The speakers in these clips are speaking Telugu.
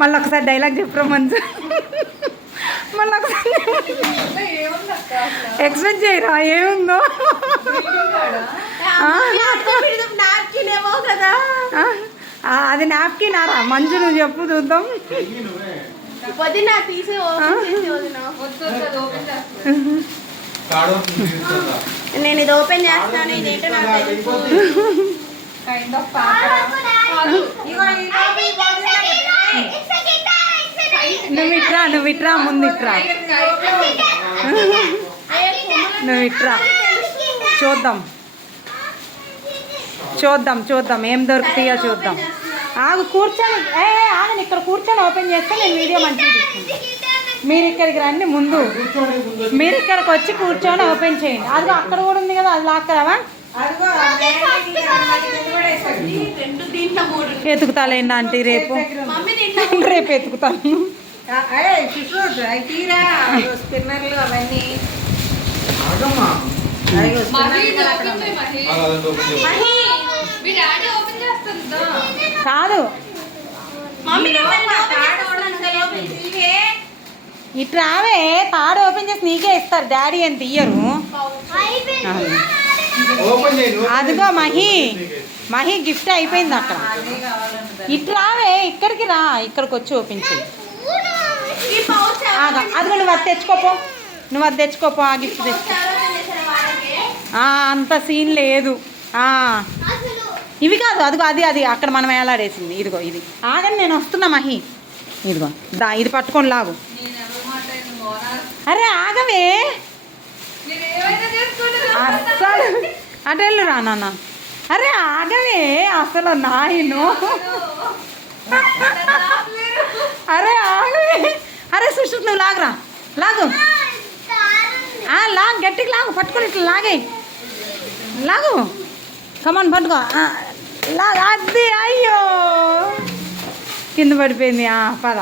మళ్ళీ ఒకసారి డైలాగ్ చెప్పరా మంచు. మళ్ళీ ఒకసారి ఎక్స్పెక్ట్ చేయరా ఏముందో. అది నాప్కిన్ ఆరా మంజు, నువ్వు చెప్పు చూద్దాం. నేను ఇది ఓపెన్ చేస్తాను. ఇదేంటో నువ్వు ఇట్రా ముందు ఇట్రా, నువ్వు ఇట్రా. చూద్దాం ఏం దొరుకుతాయో చూద్దాం. ఆగు కూర్చొని, ఆగని ఇక్కడ కూర్చొని ఓపెన్ చేస్తే నేను వీడియో మంచిగా తీసుకుంటాను. మీరు ఇక్కడికి రండి ముందు, మీరు ఇక్కడికి వచ్చి కూర్చొని ఓపెన్ చేయండి. అదిగో అక్కడ కూడా ఉంది కదా, అది లాక్కరావా? ఎతుకుతాలేండి ఆంటీ, రేపు ఎతుకుతాను. కాదు ఇట్రావే, తాడు ఓపెన్ చేసి నీకే ఇస్తారు, డాడీ అని తీయరు. అదిగో మహి గిఫ్ట్ అయిపోయింది అక్కడ. ఇట్రావే, ఇక్కడికి రా, ఇక్కడికి వచ్చి ఓపెన్ చేయి. అదిగో నువ్వు అది తెచ్చుకోపో, ఆ గిఫ్ట్ తెచ్చుకో. అంత సీన్ లేదు. ఇవి కాదు, అదిగో అది అక్కడ మనం వేలాడేసింది. ఇదిగో ఇది. ఆగని నేను వస్తున్నా మహి, ఇదిగో ఇది పట్టుకొని లాగు. అరే ఆగవే, అస్సలు అటు వెళ్ళురా నాన్న. అరే ఆగవే, అసలు నాయను. అరే ఆగవే, అరే సుష్టి నువ్వు లాగు, గట్టికి లాగు, పట్టుకొని ఇట్లా లాగు, కమాన్ పట్టుకో, అది. అయ్యో కింద పడిపోయింది. పద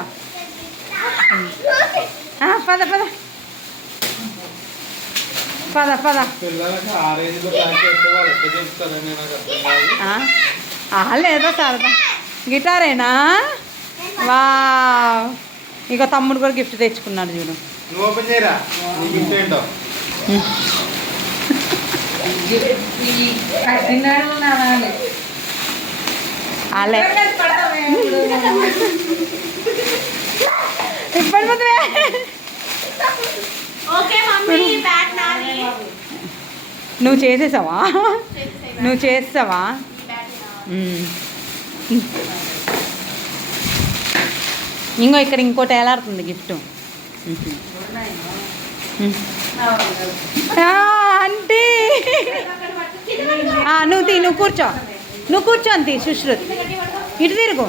లేదో సరదా. గిటారేనా? వా, ఇక తమ్ముడు కూడా గిఫ్ట్ తెచ్చుకున్నాడు చూడు. ఇప్పటి నువ్వు చేసేసావా? ఇక్కడ ఇంకోటి ఎలాడుతుంది గిఫ్ట్. అంటే నువ్వు కూర్చో అంతే. సుశ్రుత్ ఇటు తిరుగు,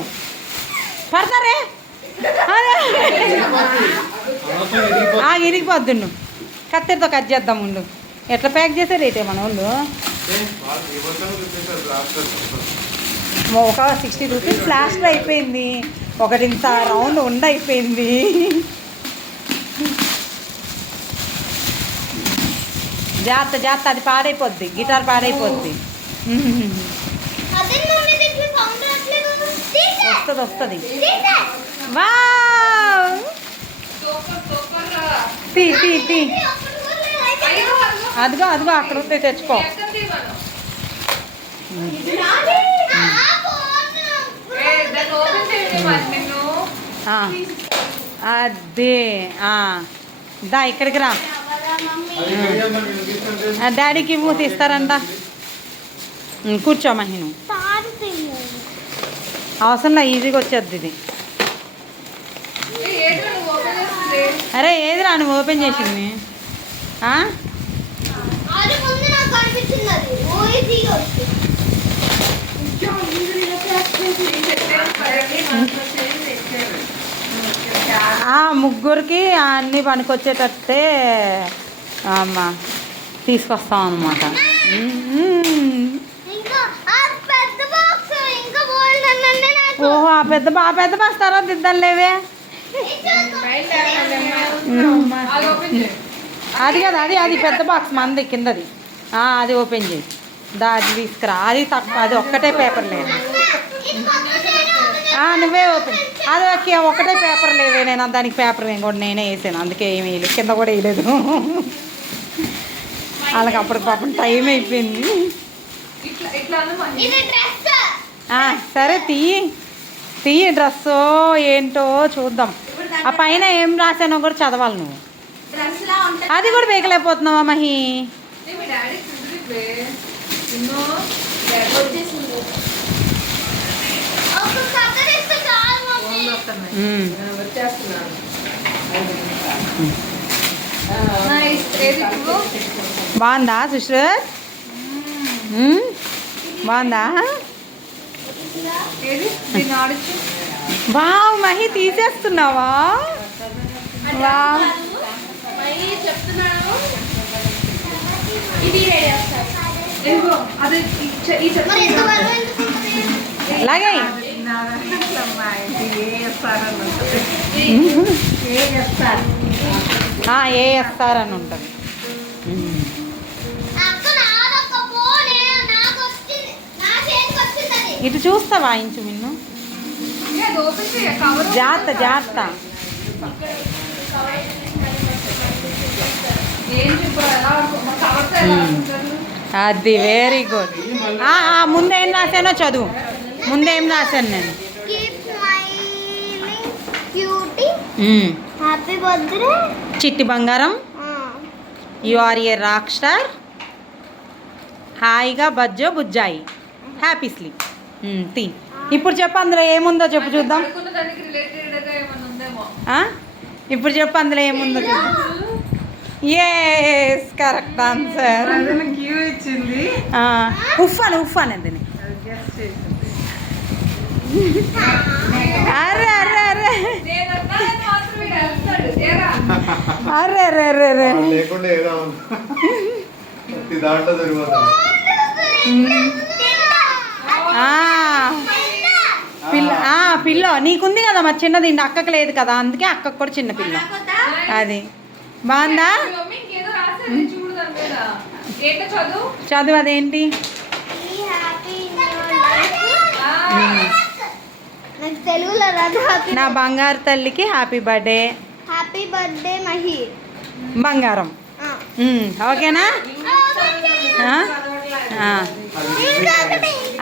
పడతారే. ఇరిగిపోద్దు, నువ్వు కత్తెరతో కట్ చేద్దాం. ఉండు, ఎట్లా ప్యాక్ చేశారు రేటే మన వాళ్ళు. ఒక 60 రూపీస్ ప్లాస్టర్ అయిపోయింది, ఒకటి ఇంత రౌండ్ అయిపోయింది. జాగ్రత్త అది పాడైపోద్ది, గిటార్ పాడైపోద్ది. వస్తుంది. వావ్, తీ అదిగో అక్కడ ఉంటే తెచ్చుకో. అదే ఇక్కడికి రా, డాడీకి మూత ఇస్తారంట. కూర్చో మహిను, అవసరంలా, ఈజీగా వచ్చేద్ది ఇది. అరే ఏదిరా నువ్వు ఓపెన్ చేసింది? ముగ్గురికి అన్నీ పనికొచ్చేటట్టే అమ్మా తీసుకొస్తాం అన్నమాట. ఓహో, ఆ పెద్ద బాక్స్ తర్వాత ఇద్దాం లేవే. అది కదా, అది పెద్ద బాక్స్ మంది కిందది. అది ఓపెన్ చేయి, అది తీసుకురా. అది తక్కువ, అది ఒక్కటే పేపర్ లేదు. నువ్వే ఓపెన్ అది ఒకటే పేపర్ లేవే, నేను దానికి పేపర్ కూడా నేనే వేసాను, అందుకే ఏమి వేయలేదు, కింద కూడా వేయలేదు. వాళ్ళకి అప్పుడు పాపం టైం అయిపోయింది. సరే తీయి డ్రెస్సో ఏంటో చూద్దాం. ఆ పైన ఏం రాసానో కూడా చదవాలి నువ్వు. అది కూడా వేయలేకపోతున్నావా మహి? బాగుందా సిస్టర్? బాగుందా? వావ్ మహి తీసేస్తున్నావా? వావ్ అలాగే ఏఎస్ఆర్ అని ఉంటుంది. ఇటు చూస్తావా ఇంచు మిన్ను? జాగ్రత్త. అది వెరీ గుడ్. ముందేం రాశానో చదువు. ముందేం రాశాను నేను? హ్యాపీ బర్త్డే చిట్టి బంగారం, you are a rock star, హాయిగా బజ్జో బుజ్జాయి, హ్యాపీ స్లీప్. ఇప్పుడు చెప్పు అందులో ఏముందో చెప్పు చూద్దాం. ఇప్పుడు చెప్పు అందులో ఏముందో చూద్దాం. Yes correct answer. ఉఫ్ఫాను అదని. అరే అరే అరే అరే అరే అరే అరే పిల్ల నీకుంది కదా మరి, చిన్నది అక్కకి లేదు కదా, అందుకే అక్కకు కూడా చిన్న పిల్ల. అది బాగుందా? చదువు అదేంటి? నా బంగారు తల్లికి happy birthday. Happy birthday Mahi. బంగారం. ఓకేనా?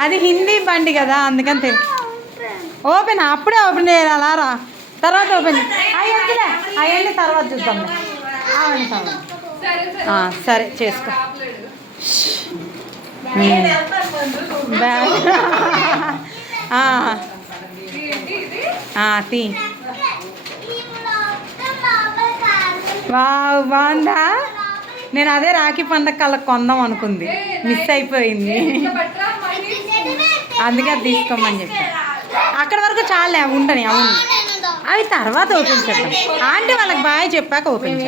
అది హిందీ బండి కదా, అందుకని తెలుసు. ఓపెన్ అప్పుడే ఓపెన్ చేయాలా రా, తర్వాత ఓపెన్ అయ్యండి తర్వాత చూద్దాం. సరే చేసుకో. తీ. బాగుందా? నేను అదే రాఖీ పండగ కళ్ళకి కొందాం అనుకుంది, మిస్ అయిపోయింది, అందుకే అది తీసుకోమని చెప్పి. అక్కడి వరకు చాలే ఉండని. అవును, అవి తర్వాత ఓపెన్ చేద్దాం. ఆంటీ వాళ్ళకి బాయ్ చెప్పాక ఓపెన్ చేద్దాం.